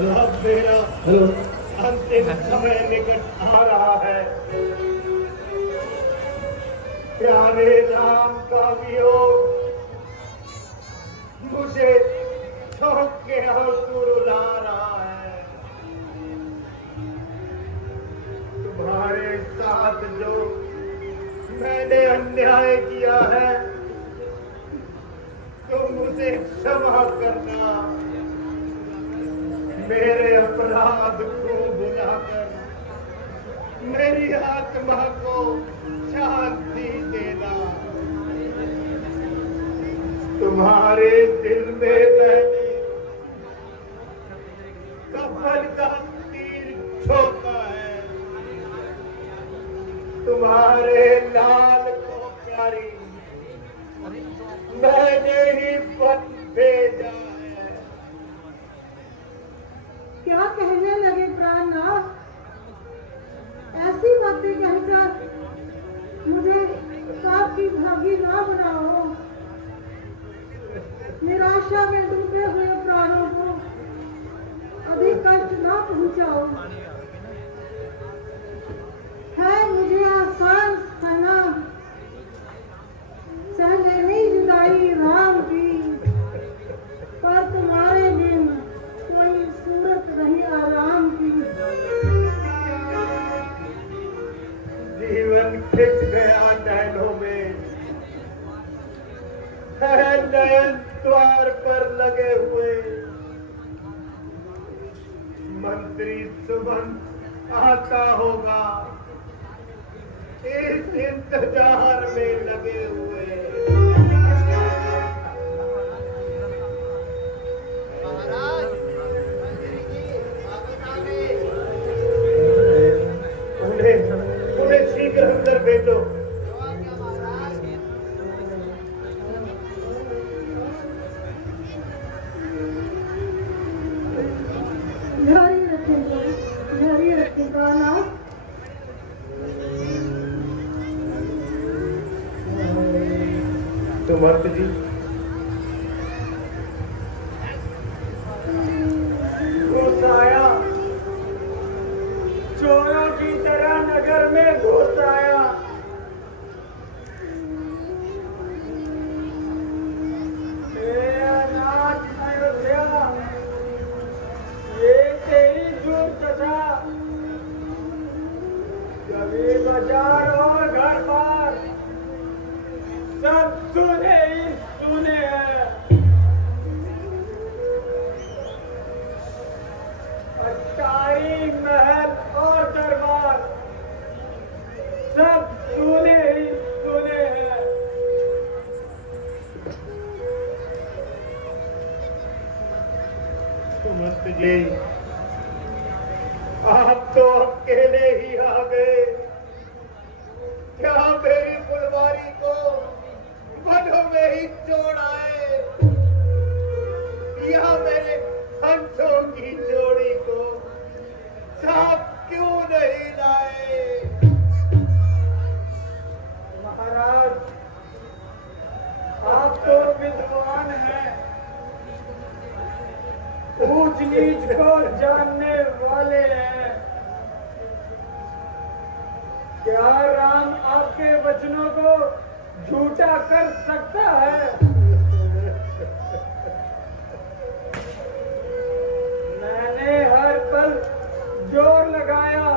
अब मेरा अंतिम समय निकट आ रहा है। प्यारे राम का वियोग मुझे शोक के आंसू रुला रहा है। तुम्हारे साथ जो मैंने अन्याय किया है, तुम उसे क्षमा करना। मेरे अपराध को भुलाकर मेरी आत्मा को शांति देना। तुम्हारे दिल में मैंने कफन का तीर छोड़ा है। तुम्हारे लाल को प्यारी मैंने ही पद भेजा है। क्या कहने लगे प्राणनाथ? ऐसी बातें कहकर मुझे पाप की भागी ना बनाओ। निराशा में डूबे हुए प्राणों को अधिक कष्ट ना पहुंचाओ। है मुझे आसान खाना सह लेनी जुदाई राम की, पर तुम्हारे बिन कोई सूरत नहीं आराम की। जीवन खिंच गया नैनों में, नयन द्वार पर लगे हुए। मंत्री सुमंत आता होगा इस इंतजार में लगे हुए। उन्हें शीघ्र अंदर भेजो। धैर्य रखेगा ना। सुमंत जी, घुस आया, चोरों की तरह नगर में घुस आया। नाथ अयोध्या, ये तेरी दुर्दशा। कभी बाजार और घर बार सब सुने ही सुने हैं। अटारी महल और दरबार सब सुने ही सुने हैं। सुमंत जी, आप तो अकेले ही आ गए। क्या मेरी फुलवारी को वनों में ही छोड़ आए, या मेरे हंसों की जोड़ी को साथ क्यों नहीं लाए? महाराज, आप तो विद्वान हैं, ऊंच नीच को जानने वाले हैं। क्या राम आपके वचनों को झूठा कर सकता है? मैंने हर पल जोर लगाया,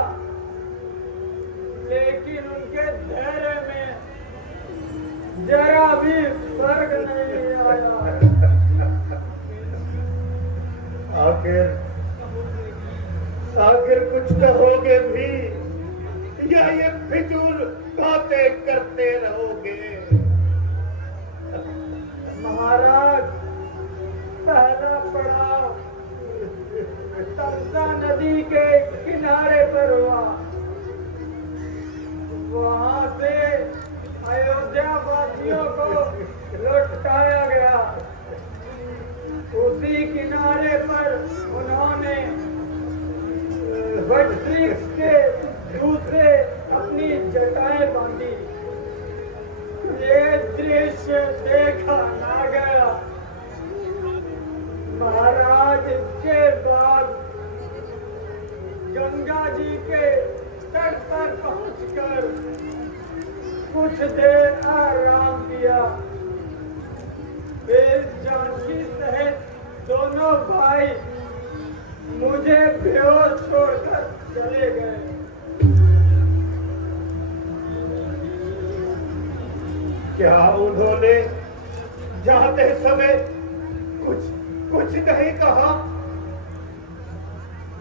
लेकिन उनके धैर्य में जरा भी फर्क नहीं आया। आखिर कुछ कहोगे भी, या ये फिजूल बातें करते रहोगे? महाराज, पहला पड़ाव तप्ता नदी के किनारे पर हुआ। वहां से अयोध्या वासियों को लौटाया गया। उसी किनारे पर उन्होंने वृक्ष के दूसरे अपनी जटाएं बांधी। ये दृश्य देखा ना गया। इसके बाद गंगा जी के तट पर पहुंचकर कुछ देर आराम किया। फिर जानकी सहित दोनों भाई मुझे बेहोश छोड़कर चले गए। क्या उन्होंने जाते समय कुछ कुछ नहीं कहा?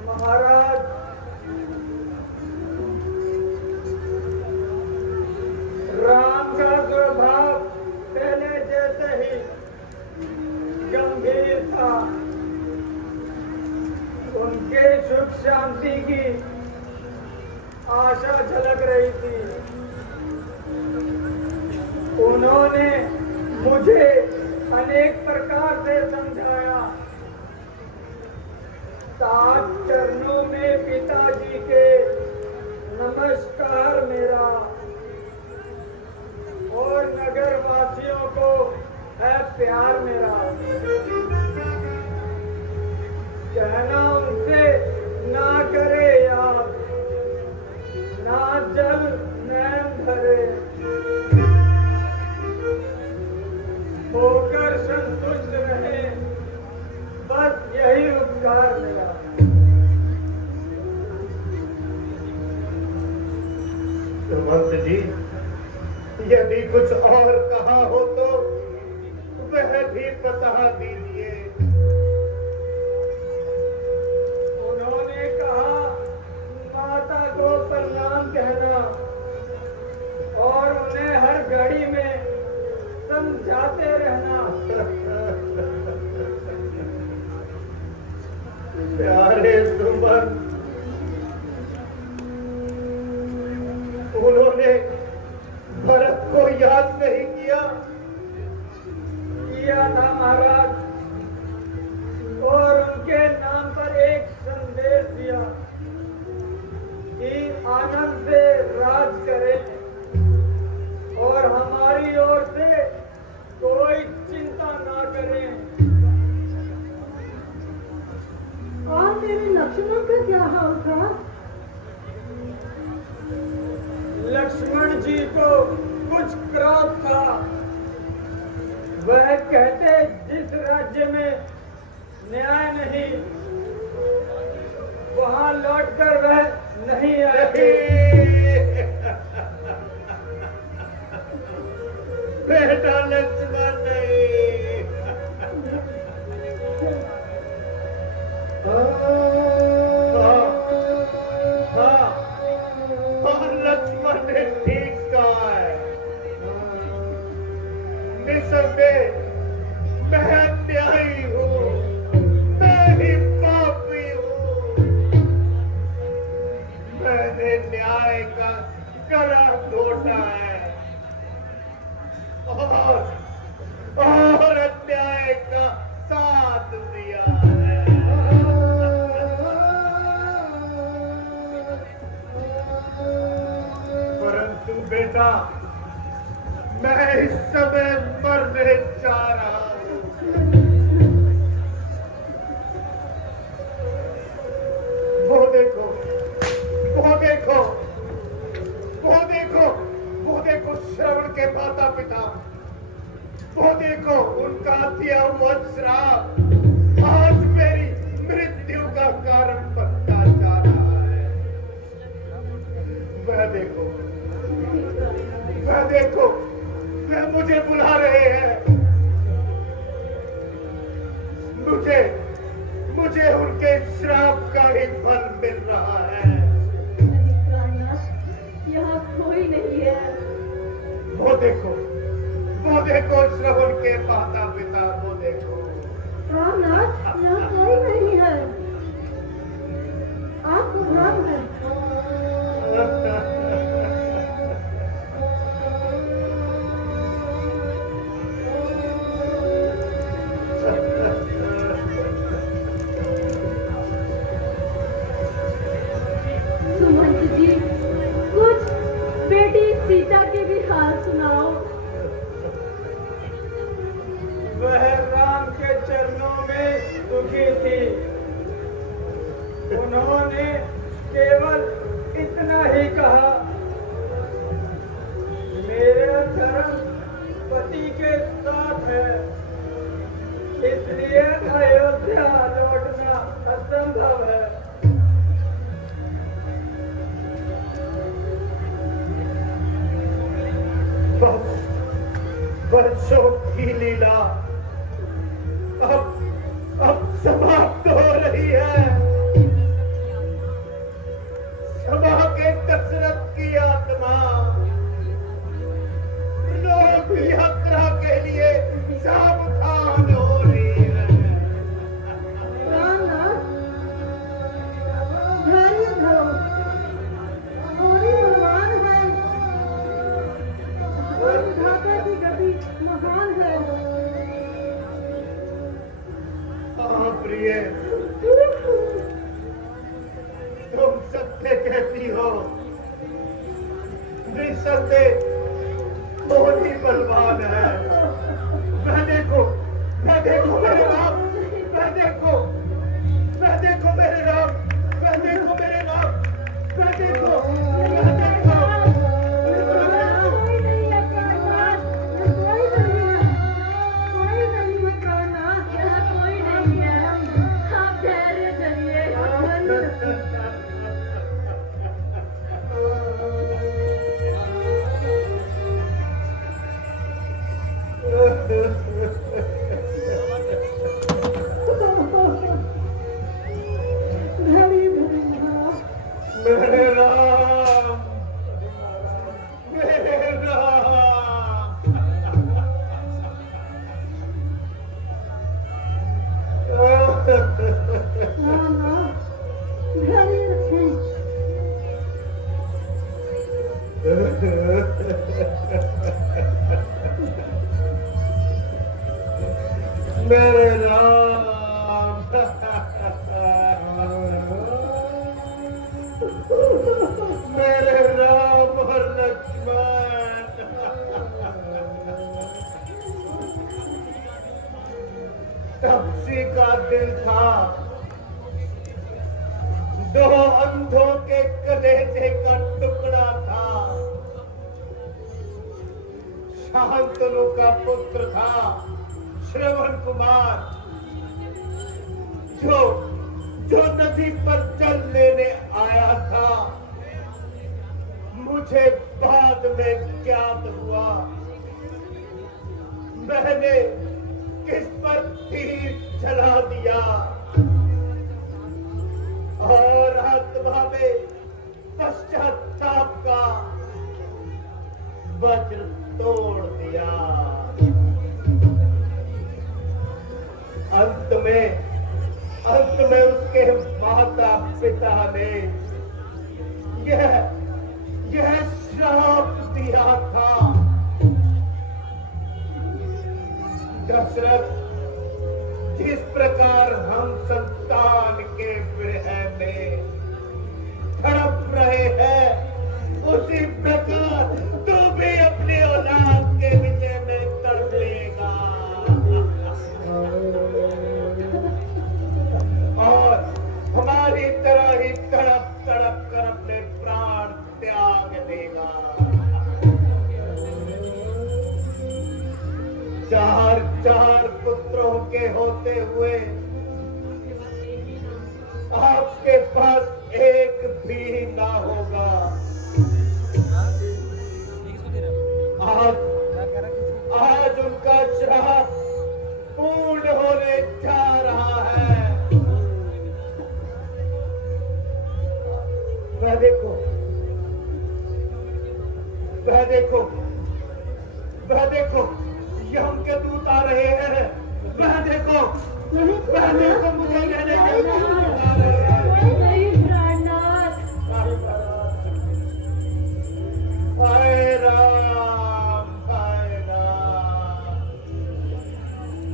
महाराज, राम का स्वभाव पहले जैसे ही गंभीर था। उनके सुख शांति की आशा झलक रही थी। उन्होंने मुझे अनेक प्रकार से समझाया। सात चरणों में पिताजी के नमस्कार मेरा, और नगर वासियों को है प्यार मेरा। कहना उनसे ना करे याद, ना जल नैन धरे, होकर संतुष्ट रहे, बस यही उपकार मेरा। सुमंत जी, यदि कुछ और कहा हो तो वह भी बता दीजिए। उन्होंने कहा माता को प्रणाम कहना और उन्हें हर घड़ी में समझाते रहना। प्यारे सुमन, उन्होंने भरत को याद नहीं किया? किया था महाराज, और उनके नाम पर एक संदेश दिया कि आनंद से राज करे और हमारी ओर से कोई चिंता ना करें। और मेरे लक्ष्मण का क्या हाल था? लक्ष्मण जी को कुछ क्रोध था। वह कहते जिस राज्य में न्याय नहीं, वहां लौटकर वह नहीं आएंगे। बेटा लक्ष्मण नहीं। हाँ, लक्ष्मण ने ठीक कहा है। निसंदेह मैं अन्यायी हूँ, मैं ही पापी हूँ। मैंने न्याय का गला घोटा है और अन्याय का साथ दिया है। परंतु बेटा, मैं इस समय मरने जा रहा हूं। वो देखो, वो देखो, वो देखो, वो देखो श्रवण के माता पिता। वो देखो उनका दिया हुआ श्राप आज मेरी मृत्यु का कारण बनता जा रहा है। वह देखो, वह देखो, वह मुझे बुला रहे हैं। मुझे उनके श्राप का ही फल मिल रहा है। यहाँ कोई नहीं है। वो देखो श्रवण के माता पिता, वो देखो। रामनाथ, यहाँ कोई नहीं है। आप भ्रम है। सुमंत जी, कुछ बेटी सीता के भी हाल सुनाओ। वह राम ये अयोध्या लौटना असंभव है। बस वर्षों की लीला अब समाप्त हो रही है। सभा के दशरथ की आत्मा लोक यात्रा के लिए सावधान हो रही है। प्राणनाथ, धैर्य धरो, हमारी भगवान है, और विधाता की गति महान है। हाँ प्रिय, तुम सत्य कहती हो। निसंदेह बहुत ही बलवान है। मैं देखो मेरे राम, मैं देखो मेरे राम, मैं देखो मेरे राम, मैं देखो कोई नहीं है प्राणनाथ, कोई नहीं है, कोई नहीं है प्राणनाथ, यहाँ कोई नहीं है। आप धैर्य धरिए। धरी धरी महाराज। मेरे राम, मेरे राम। प्राणनाथ, धैर्य रखें। मेरे राम। मेरे राम और लक्ष्मण। तपसी का दिन था। दो अंधों के कलेजे का टुकड़ा था। शांतनु का पुत्र था श्रवण कुमार, जो नदी पर जल लेने आया था। मुझे बाद में ज्ञात हुआ मैंने किस पर तीर चला दिया और आत्मा में पश्चाताप का वज्र तोड़ दिया। अंत में उसके माता पिता ने यह श्राप दिया था। दशरथ, जिस प्रकार हम संतान के विरह में तड़प रहे हैं, उसी प्रकार तू भी अपनी औलाद के विषय में तड़पेगा और हमारी तरह ही तड़प तड़प कर अपने प्राण त्याग देगा। चार पुत्रों के होते हुए आपके पास एक भी ना होगा। आज उनका श्राप पूर्ण होने जा रहा है। वह देखो यम के दूत आ रहे हैं। वह देखो मुझे लेने के लिए आ रहे हैं। हाय राम, हाय राम।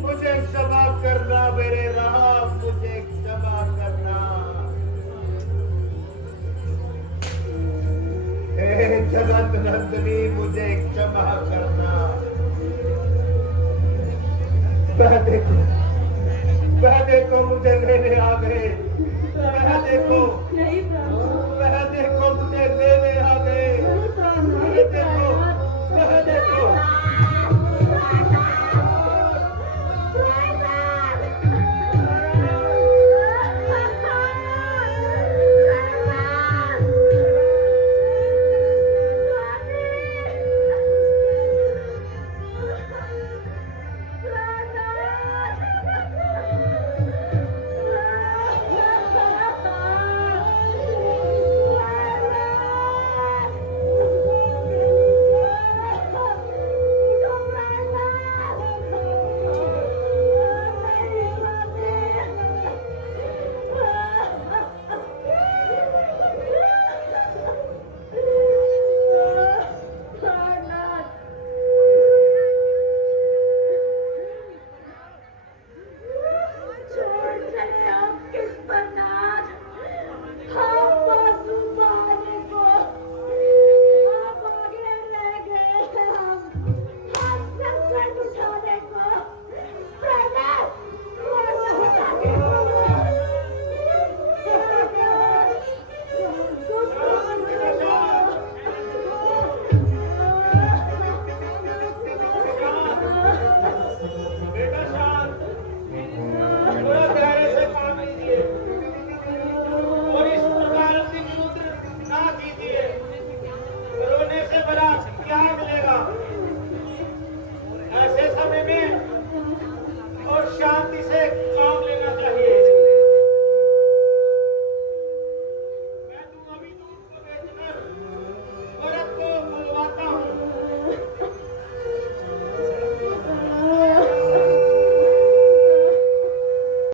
मुझे क्षमा करना मेरे राम, मुझे क्षमा करना। हे जगत नंदिनी, मुझे क्षमा करना। वह देखो मुझे लेने आ गए। वह देखो मुझे लेने आ गए। वह देखो